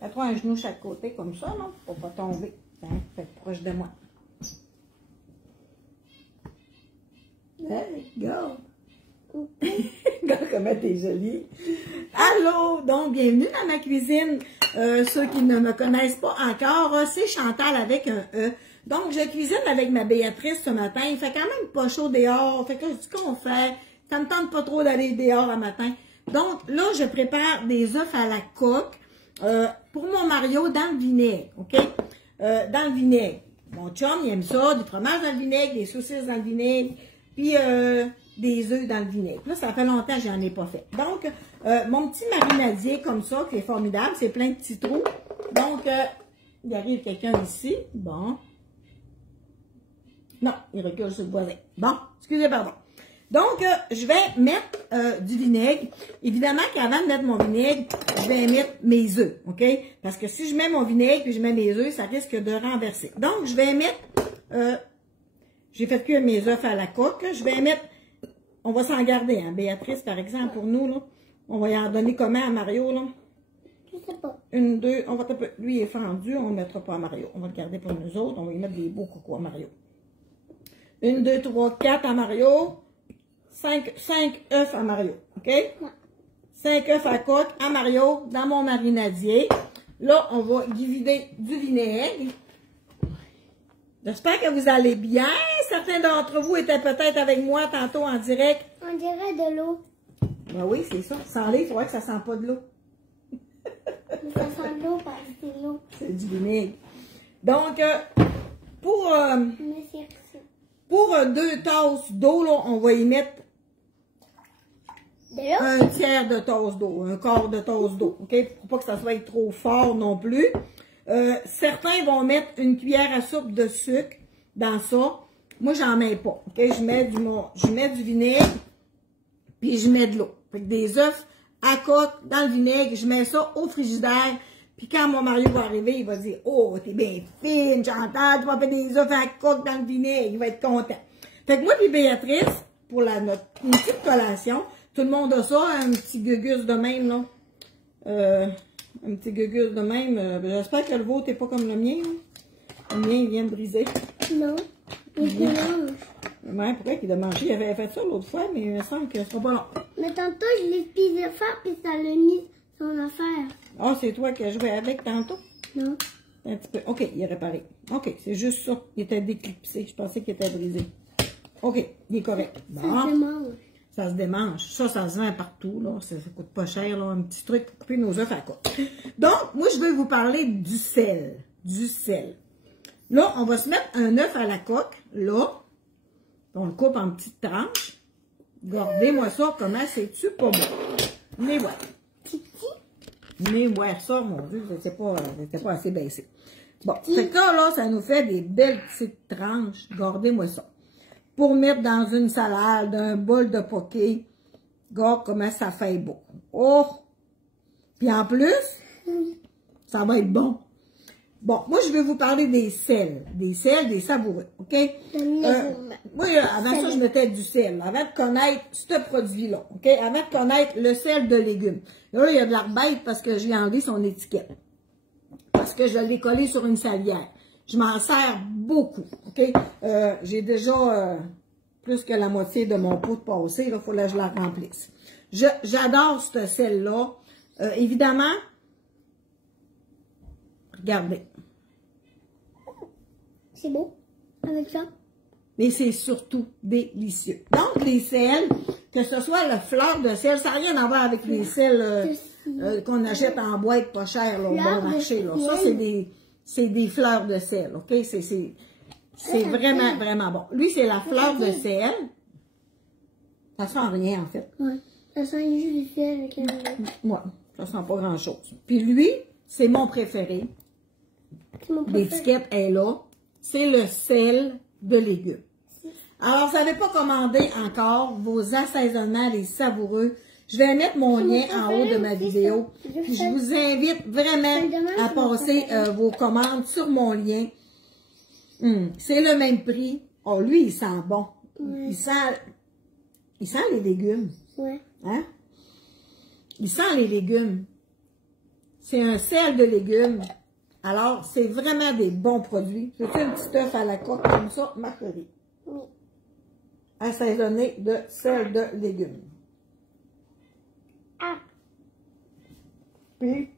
Fais-toi un genou chaque côté, comme ça, non? Pour pas tomber. Hein? Fais proche de moi. Hey, go! Regarde comment t'es jolie. Allô! Donc, bienvenue dans ma cuisine. Ceux qui ne me connaissent pas encore, c'est Chantal avec un E. Donc, je cuisine avec ma Béatrice ce matin. Il fait quand même pas chaud dehors. Fait que là, je dis qu'on fait. Ça me tente pas trop d'aller dehors le matin. Donc, là, je prépare des œufs à la coque pour mon Mario dans le vinaigre. OK? Dans le vinaigre. Mon chum, il aime ça. Du fromage dans le vinaigre, des saucisses dans le vinaigre. Puis, des œufs dans le vinaigre. Là, ça fait longtemps que j'en ai pas fait. Donc, mon petit marinadier comme ça, qui est formidable, c'est plein de petits trous. Donc, il arrive quelqu'un ici. Bon. Non, il recule sur le voisin. Bon, excusez, pardon. Donc, je vais mettre du vinaigre. Évidemment qu'avant de mettre mon vinaigre, je vais mettre mes œufs, OK? Parce que si je mets mon vinaigre et je mets mes œufs, ça risque de renverser. Donc, je vais mettre... j'ai fait cuire mes œufs à la coque. Je vais mettre... On va s'en garder, hein, Béatrice, par exemple, pour nous, là. On va y en donner comment à Mario, là? Je sais pas. Une, deux, on va taper. Lui, il est fendu, on ne le mettra pas à Mario. On va le garder pour nous autres. On va y mettre des beaux cocos à Mario. 1, 2, 3, 4 à Mario. 5 œufs à Mario, OK? Ouais. 5 œufs à coque à Mario dans mon marinadier. Là, on va vider du vinaigre. J'espère que vous allez bien. Certains d'entre vous étaient peut-être avec moi tantôt en direct. On dirait de l'eau. Ben oui, c'est ça. Sans lait, il faudrait que ça ne sent pas de l'eau. Mais ça sent de l'eau parce que c'est l'eau. C'est du vinaigre. Donc, pour 2 tasses d'eau, là, on va y mettre un tiers de tasse d'eau, un quart de tasse d'eau, OK? Pour pas que ça soit trop fort non plus. Certains vont mettre une cuillère à soupe de sucre dans ça. Moi, j'en mets pas, OK? Je mets du vinaigre, puis je mets de l'eau. Fait que des œufs à coque dans le vinaigre, je mets ça au frigidaire. Puis quand mon Mario va arriver, il va dire « Oh, t'es bien fine, Chantal, tu m'as fait des œufs à coque dans le vinaigre. » Il va être content. Fait que moi puis Béatrice, pour une petite collation, tout le monde a ça, un petit gugus de même, là. Un petit gugus de même. J'espère que le vôtre n'est pas comme le mien. Là. Le mien, il vient de briser. Non, il mange. Ouais, pourquoi qu'il a mangé? Il avait fait ça l'autre fois, mais il me semble que ce sera pas long. Mais tantôt, je l'ai pisé fort, puis ça l'a mis son affaire. Ah, c'est toi qui as joué avec tantôt? Non. Un petit peu. OK, il est réparé. OK, c'est juste ça. Il était déclipsé. Je pensais qu'il était brisé. OK, il est correct. Bon. Ça se démange. Ça se démange. Ça se vend partout, là. Ça coûte pas cher, là. Un petit truc pour couper nos œufs à coque. Donc, moi, je veux vous parler du sel. Du sel. Là, on va se mettre un œuf à la coque, là. On le coupe en petites tranches. Regardez-moi ça, comment c'est-tu pas bon. Mais voilà. Mais ouais, ça, mon Dieu, c'était pas assez baissé. Bon, c'est que là, ça nous fait des belles petites tranches. Regardez-moi ça. Pour mettre dans une salade, un bol de poké. Regarde comment ça fait beau. Oh! Puis en plus, ça va être bon. Bon, moi, je vais vous parler des sels. Des sels, des savoureux, OK? Moi, avant ça, je mettais du sel. Avant de connaître ce produit-là, OK? Avant de connaître le sel de légumes. Là, il y a de l'air bête parce que j'ai enlevé son étiquette. Parce que je l'ai collé sur une salière. Je m'en sers beaucoup, OK? J'ai déjà plus que la moitié de mon pot de passé. Il faut que je la remplisse. J'adore ce sel-là. Évidemment, regardez. C'est beau avec ça. Mais c'est surtout délicieux. Donc, les sels, que ce soit le fleur de sel, ça n'a rien à voir avec les sels qu'on achète en boîte pas cher là, au bon marché. Là. Ça, c'est des fleurs de sel, OK? C'est vraiment, vraiment bon. Lui, c'est la fleur de sel. Ça sent rien, en fait. Oui, ça sent juste du sel avec un... Ouais, ça sent pas grand-chose. Puis lui, c'est mon préféré. L'étiquette est là. C'est le sel de légumes. Alors, vous n'avez pas commandé encore vos assaisonnements, les savoureux. Je vais mettre mon lien en haut de ma vidéo. Puis je vous invite vraiment à passer vos commandes sur mon lien. C'est le même prix. Oh, lui, il sent bon. Il sent les légumes. Ouais. Hein? Il sent les légumes. c'est un sel de légumes. Alors, c'est vraiment des bons produits. Je fais un petit œuf à la coque comme ça, ma chérie. Oui. Assaisonné de sel de légumes. Ah. Puis,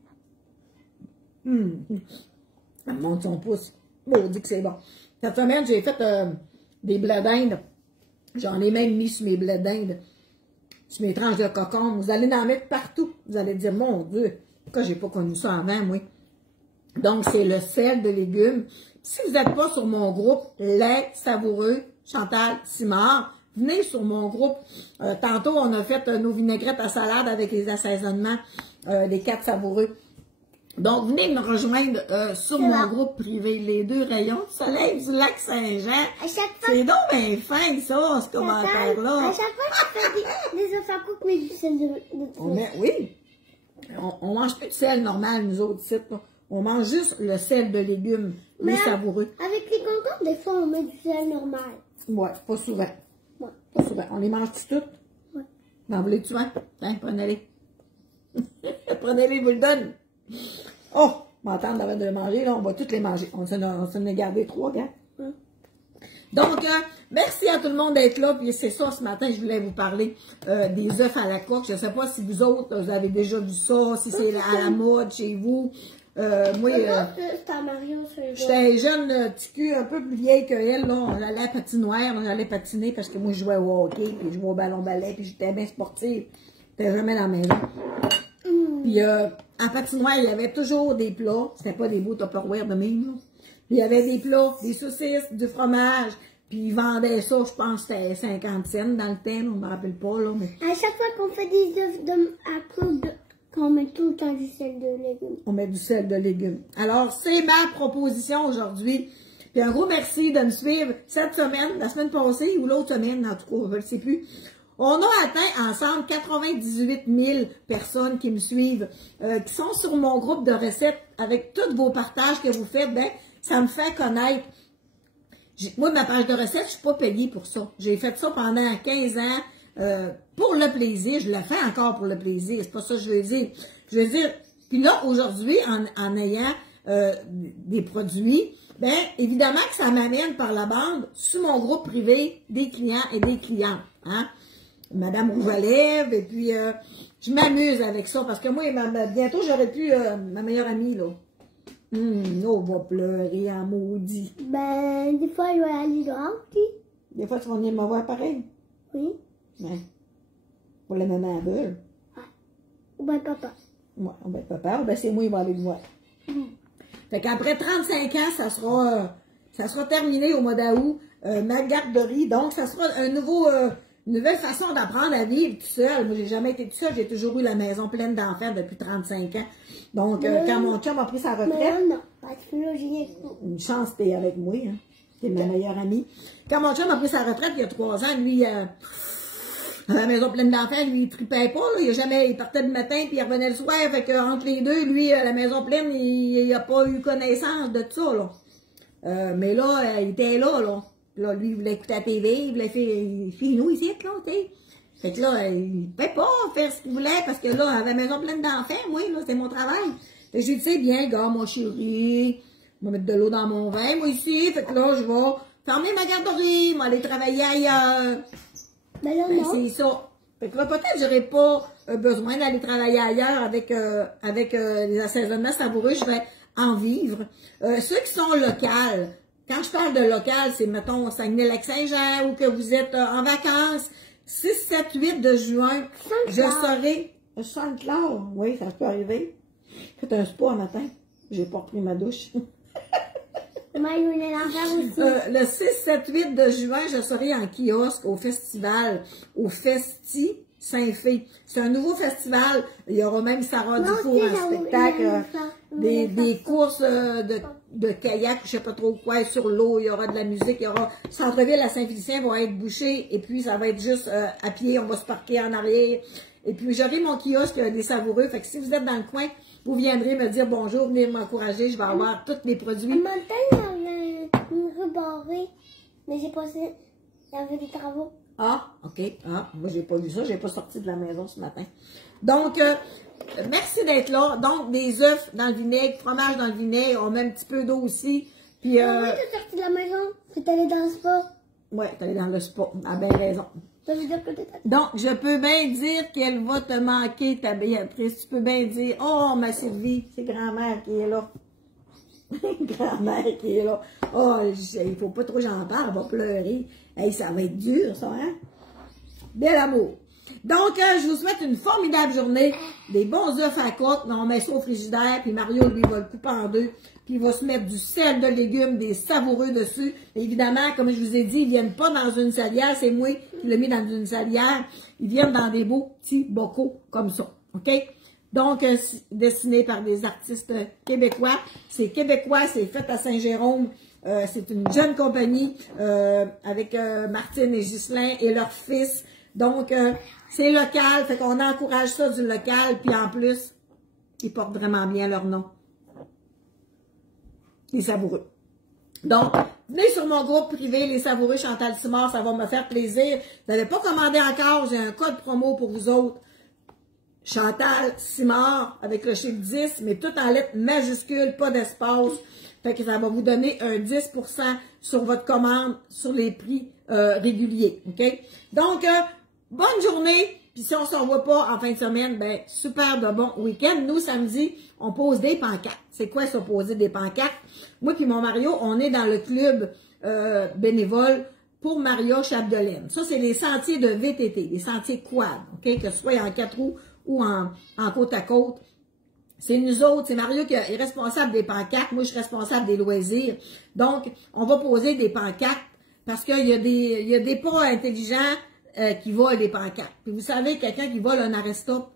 elle monte son pouce. On dit que c'est bon. Cette semaine, j'ai fait des blés d'Inde. J'en ai même mis sur mes blés d'Inde. Sur mes tranches de cocon. Vous allez en mettre partout. Vous allez dire, mon Dieu, pourquoi j'ai pas connu ça avant, moi? Donc, c'est le sel de légumes. Si vous n'êtes pas sur mon groupe Lait Savoureux, Chantal Simard, venez sur mon groupe. Tantôt, on a fait nos vinaigrettes à salade avec les assaisonnements des 4 savoureux. Donc, venez me rejoindre sur mon groupe privé, les 2 rayons de soleil du lac Saint-Jean. C'est donc bien fin, ça, ce commentaire-là. À chaque fois, je fais des œufs à coque, mais du sel de... Oui. On mange plus de sel normal, nous autres, ici, là. On mange juste le sel de légumes, les savoureux. Avec les concombres, des fois, on met du sel normal. Ouais, pas souvent. Ouais. Pas souvent. On les mange toutes. Ouais. En voulez-tu un? Hein, prenez-les. Prenez-les, vous le donne. Oh, m'entendre avant de les manger, là, on va toutes les manger. On s'en a gardé 3, gars. Donc, merci à tout le monde d'être là. Puis c'est ça, ce matin, je voulais vous parler des œufs à la coque. Je ne sais pas si vous autres, vous avez déjà vu ça, si c'est à la mode chez vous. Moi, j'étais jeune petit cul, un peu plus vieille qu'elle, là. On allait à la patinoire, on allait patiner parce que moi, je jouais au hockey, puis je jouais au ballon-ballet, puis j'étais bien sportive. J'étais jamais dans la maison. Puis, en patinoire, il y avait toujours des plats. C'était pas des beaux Tupperware de même, là. Puis, il y avait des plats, des saucisses, du fromage. Puis, ils vendaient ça, je pense que c'était 50 cents dans le temps, on ne me rappelle pas, là. Mais... À chaque fois qu'on fait des œufs à coque, on met tout le temps du sel de légumes. On met du sel de légumes. Alors, c'est ma proposition aujourd'hui. Puis, un gros merci de me suivre cette semaine, la semaine passée, ou l'autre semaine, en tout cas, je ne sais plus. On a atteint ensemble 98 000 personnes qui me suivent, qui sont sur mon groupe de recettes avec tous vos partages que vous faites. Ben, ça me fait connaître. Moi, ma page de recettes, je ne suis pas payée pour ça. J'ai fait ça pendant 15 ans pour le plaisir. Je le fais encore pour le plaisir. C'est pas ça que je veux dire. Je veux dire, puis là, aujourd'hui, en ayant des produits, ben évidemment que ça m'amène par la bande sur mon groupe privé des clients et des clientes. Hein? Madame Rouge à lèvres, et puis je m'amuse avec ça, parce que moi, bientôt, j'aurais pu ma meilleure amie, là. On va pleurer en maudit. Ben, des fois, il va aller dehors, puis... Des fois, tu vas venir me voir pareil. Oui. Ouais. Pour la maman à veule. Ou ben papa. Ouais, ou ben papa, ou ben c'est moi, il va aller le voir. Fait qu'après 35 ans, ça sera terminé au mois d'août, ma garderie. Donc, ça sera une nouvelle façon d'apprendre à vivre tout seul. Moi, j'ai jamais été tout seul. J'ai toujours eu la maison pleine d'enfants depuis 35 ans. Donc, quand mon chum a pris sa retraite... Non, parce que là, j'ai une chance, t'es avec moi, hein. T'es ma meilleure amie. Quand mon chum a pris sa retraite, il y a 3 ans, lui, la maison pleine d'enfants, lui, il tripait pas, là. Il partait le matin, puis il revenait le soir. Fait que, entre les deux, lui, la maison pleine, il a pas eu connaissance de tout ça, là. Mais là, il était là, là. Là, lui, il voulait écouter la TV, il voulait faire nous ici, là, tu sais. Fait que là, il ne pouvait pas faire ce qu'il voulait, parce que là, il avait la maison pleine d'enfants, moi, là, c'était mon travail. Fait que j'ai dit, c'est bien, gars, mon chéri, je vais mettre de l'eau dans mon vin, moi, ici. Fait que là, je vais fermer ma garderie, je vais aller travailler ailleurs. Ben là, Ben, non. c'est ça. Fait que là, peut-être que j'aurais pas besoin d'aller travailler ailleurs avec les assaisonnements savoureux, je vais en vivre. Ceux qui sont locaux, quand je parle de local, c'est, mettons, au Saguenay-Lac-Saint-Jean, ou que vous êtes en vacances, 6, 7, 8 de juin, je serai... Sainte-Claude, oui, ça peut arriver. J'ai fait un spa un matin, j'ai pas repris ma douche. Moi, il voulait en faire aussi. Le 6, 7, 8 de juin, je serai en kiosque au festival, au Festi Saint-Fé. C'est un nouveau festival. Il y aura même Sarah Dufour en spectacle, des courses de kayak, je sais pas trop quoi, sur l'eau. Il y aura de la musique, il y aura... Centre-ville à Saint-Félicien va être bouché, et puis ça va être juste à pied, on va se parquer en arrière. Et puis j'aurai mon kiosque des savoureux. Fait que si vous êtes dans le coin, vous viendrez me dire bonjour, venez m'encourager, je vais avoir tous les produits. Un matin, il y avait une rue barrée, mais j'ai passé, il y avait des travaux. Ah, OK. Ah, moi, j'ai pas vu ça. J'ai pas sorti de la maison ce matin. Donc, merci d'être là. Donc, des œufs dans le vinaigre, fromage dans le vinaigre, on met un petit peu d'eau aussi. Puis, Oui, t'es sortie de la maison, t'es allée dans le spa. Ouais, t'es allée dans le spa, à bien raison. Ça veut dire que t'es allée. Donc, je peux bien dire qu'elle va te manquer, ta Béatrice. Tu peux bien dire, oh, ma Sylvie, c'est grand-mère qui est là. Grand-mère qui est là. Oh, il faut pas trop que j'en parle, elle va pleurer. Hey, ça va être dur, ça, hein? Bel amour. Donc, je vous souhaite une formidable journée. Des bons œufs à coque. On met ça au frigidaire. Puis Mario, lui, va le couper en deux. Puis il va se mettre du sel de légumes, des savoureux dessus. Évidemment, comme je vous ai dit, ils viennent pas dans une salière. C'est moi qui l'ai mis dans une salière. Ils viennent dans des beaux petits bocaux comme ça. OK? Donc, dessiné par des artistes québécois. C'est québécois, c'est fait à Saint-Jérôme. C'est une jeune compagnie avec Martine et Ghislain et leur fils. Donc, c'est local, fait qu'on encourage ça du local, puis en plus, ils portent vraiment bien leur nom. Les Savoureux. Donc, venez sur mon groupe privé, Les Savoureux Chantal Simard, ça va me faire plaisir. Vous n'avez pas commandé encore, j'ai un code promo pour vous autres. Chantal Simard, avec le chiffre 10, mais tout en lettres majuscules, pas d'espace. Fait que ça va vous donner un 10% sur votre commande, sur les prix réguliers. OK? Donc, bonne journée. Puis si on ne se revoit pas en fin de semaine, ben super de bon week-end. Nous, samedi, on pose des pancartes. C'est quoi ça, poser des pancartes? Moi puis mon Mario, on est dans le club bénévole pour Maria Chapdelaine. Ça, c'est les sentiers de VTT, les sentiers quad, OK? Que ce soit en 4 roues ou en côte à côte. C'est nous autres, c'est Mario qui est responsable des pancartes. Moi, je suis responsable des loisirs. Donc, on va poser des pancartes parce qu'il y a des pas intelligents qui volent des pancartes. Puis vous savez, quelqu'un qui vole un arrêt-stop,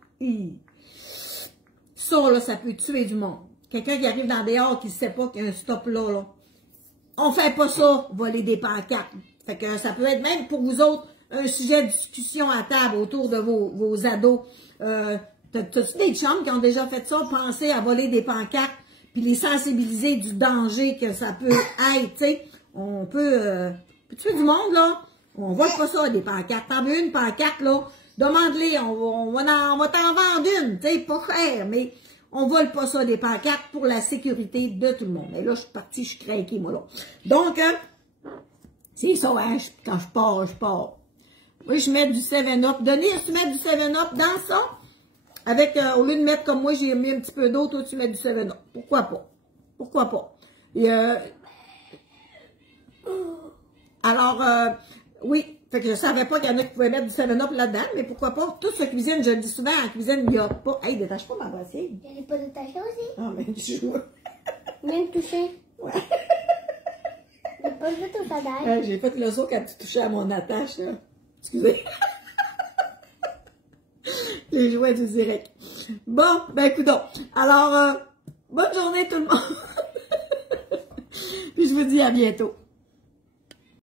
ça, là, ça peut tuer du monde. Quelqu'un qui arrive dans des dehors qui ne sait pas qu'il y a un stop là, là. On fait pas ça, voler des pancartes. Fait que ça peut être même pour vous autres un sujet de discussion à table autour de vos ados. T'as-tu des chums qui ont déjà fait ça, penser à voler des pancartes, puis les sensibiliser du danger que ça peut être, tu sais? On peut tuer du monde, là. On vole pas ça, des pancartes. T'en veux une pancarte, là? Demande-les, on va t'en vendre une, tu sais, pas cher, mais on vole pas ça, des pancartes, pour la sécurité de tout le monde. Mais là, je suis partie, je suis craquée, moi, là. Donc, c'est ça, hein, quand je pars. Moi, je mets du 7-Up. Denis, tu mets du 7-Up dans ça? Avec, au lieu de mettre comme moi, j'ai mis un petit peu d'eau, toi, tu mets du 7-Up. Pourquoi pas? Pourquoi pas? Et, alors, oui, fait que je savais pas qu'il y en a qui pouvaient mettre du 7-Up là-dedans, mais pourquoi pas? Tout ce cuisine, je le dis souvent, en cuisine, il n'y a pas... Hey, détache pas ma brassière. Il n'y a pas détaché aussi. Ah, mais tu joues. Même touché. Ouais. J'ai pas vu tout ça d'ailleurs. J'ai fait le saut quand tu touchais à mon attache, là. Excusez. Les jouets du direct. Bon, ben, coudonc. Alors, bonne journée tout le monde. Puis je vous dis à bientôt.